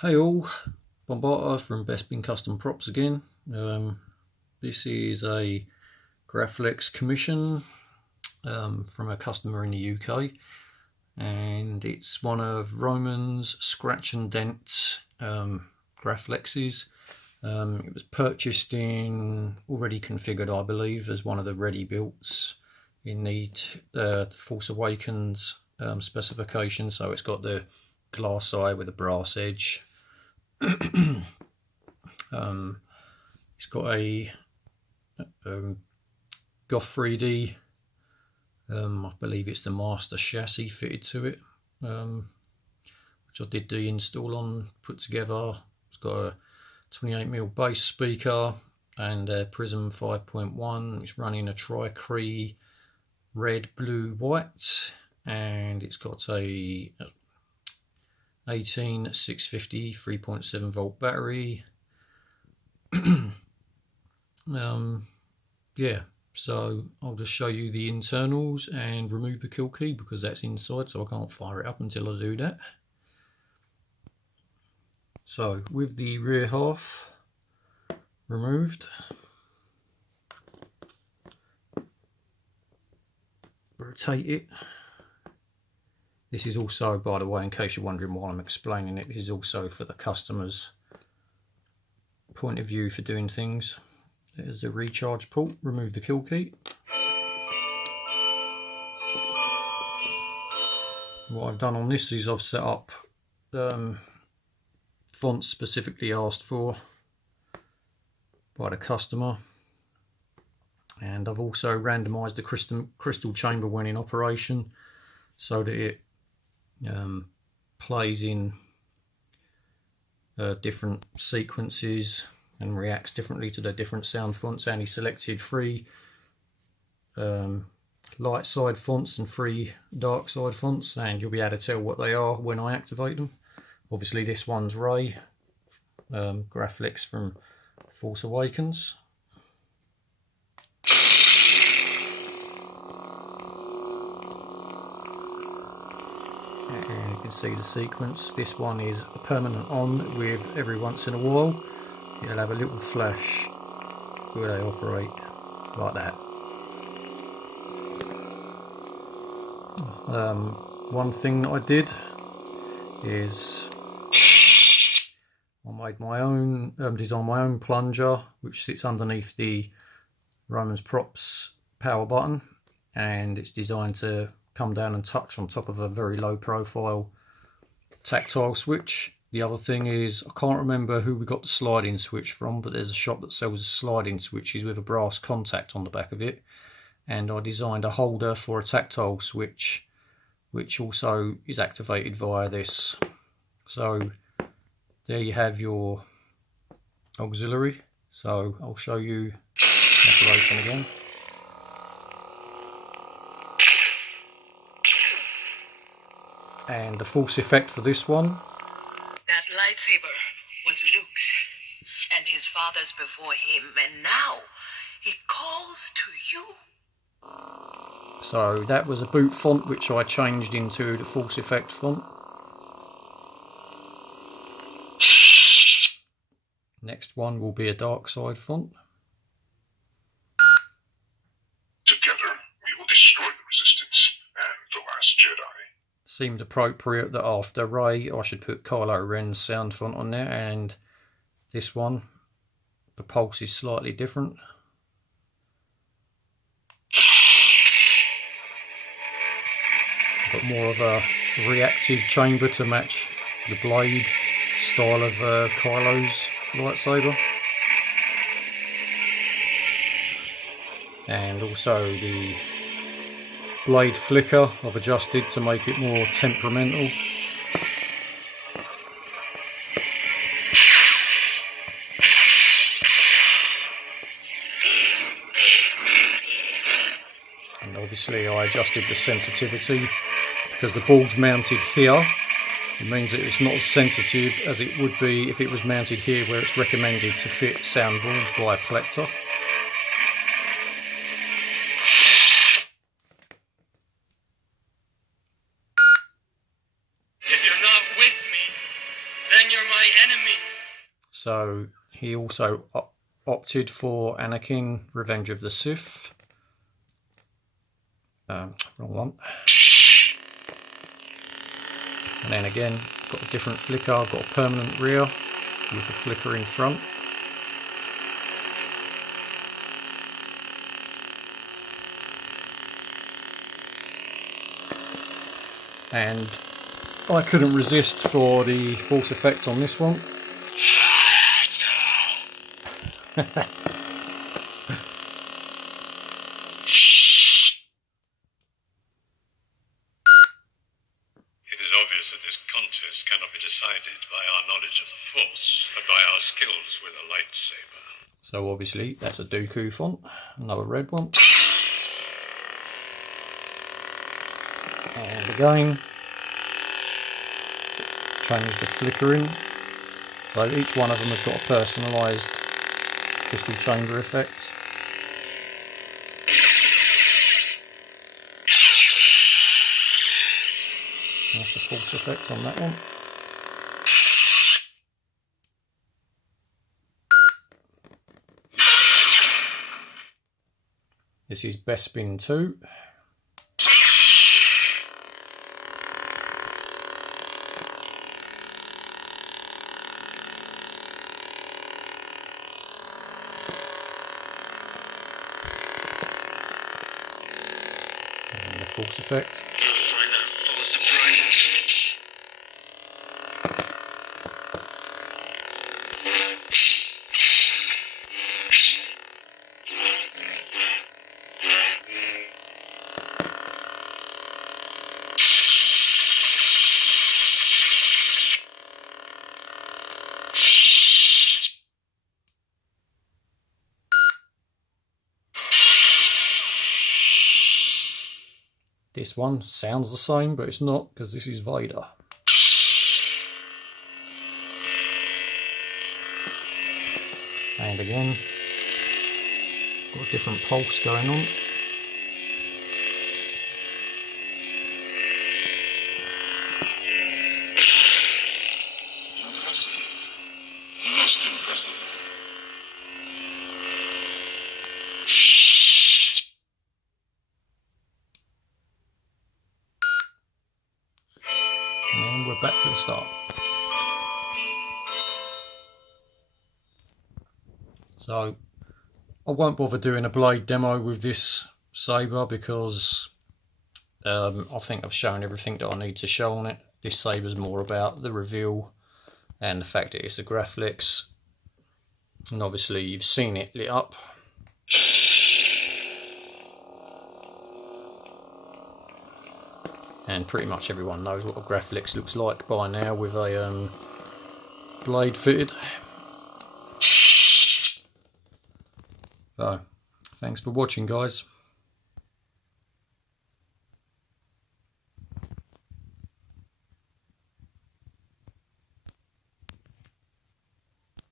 Hey all, Bombata from Best Bin Custom Props again. This is a Graflex commission from a customer in the UK, and it's one of Roman's scratch and dent Graflexes. It was purchased in, already configured I believe, as one of the ready builts in the Force Awakens specification. So it's got the glass eye with a brass edge. It's got a Goff3D, I believe it's the master chassis fitted to it, which I did the install on, put together. It's got a 28mm bass speaker and a Prism 5.1. It's running a Tri-Cree red, blue, white, and it's got a 18650 3.7 volt battery. Yeah, so I'll just show you the internals and remove the kill key because that's inside, so I can't fire it up until I do that. So with the rear half removed, rotate it. This is also, by the way, in case you're wondering why I'm explaining it, this is also for the customer's point of view for doing things. There's the recharge port, remove the kill key. What I've done on this is I've set up fonts specifically asked for by the customer, and I've also randomized the crystal chamber when in operation so that it plays in different sequences and reacts differently to the different sound fonts. And he selected 3 light side fonts and 3 dark side fonts, and you'll be able to tell what they are when I activate them. Obviously this one's Ray, Graflex from Force Awakens. And you can see the sequence. This one is a permanent on with every once in a while it'll have a little flash where they operate like that. One thing that I did is I made my own, designed my own plunger which sits underneath the Roman's Props power button, and it's designed to come down and touch on top of a very low profile tactile switch. The other thing is, I can't remember who we got the sliding switch from, but there's a shop that sells sliding switches with a brass contact on the back of it, and I designed a holder for a tactile switch which also is activated via this. So there you have your auxiliary. So I'll show you operation again. And the force effect for this one. That lightsaber was Luke's and his father's before him, and now he calls to you. So that was a boot font which I changed into the force effect font. Next one will be a dark side font. Together we will destroy the Resistance and the Last Jedi. Seemed appropriate that after Ray I should put Kylo Ren's sound font on there, and this one, the pulse is slightly different. But more of a reactive chamber to match the blade style of Kylo's lightsaber. And also the blade flicker I've adjusted to make it more temperamental. And obviously I adjusted the sensitivity because the board's mounted here. It means that it's not as sensitive as it would be if it was mounted here, where it's recommended to fit soundboards by a collector. If you're not with me, then you're my enemy. So he also opted for Anakin, Revenge of the Sith. Wrong one. And then again, got a different flicker, got a permanent rear with a flicker in front. And I couldn't resist for the force effect on this one. It is obvious that this contest cannot be decided by our knowledge of the Force, but by our skills with a lightsaber. So obviously that's a Dooku font, another red one. And again, change the flickering. So each one of them has got a personalised crystal chamber effect. That's the force effect on that one. This is Bespin 2. And the force effect. You'll find I'm full of surprises. This one sounds the same, but it's not, because this is Vader. And again, got a different pulse going on. Impressive. Most impressive. And we're back to the start. So I won't bother doing a blade demo with this saber because I think I've shown everything that I need to show on it. This saber's more about the reveal and the fact that it's a Graflex, and obviously you've seen it lit up. And pretty much everyone knows what a Graflex looks like by now with a blade fitted. So, thanks for watching, guys.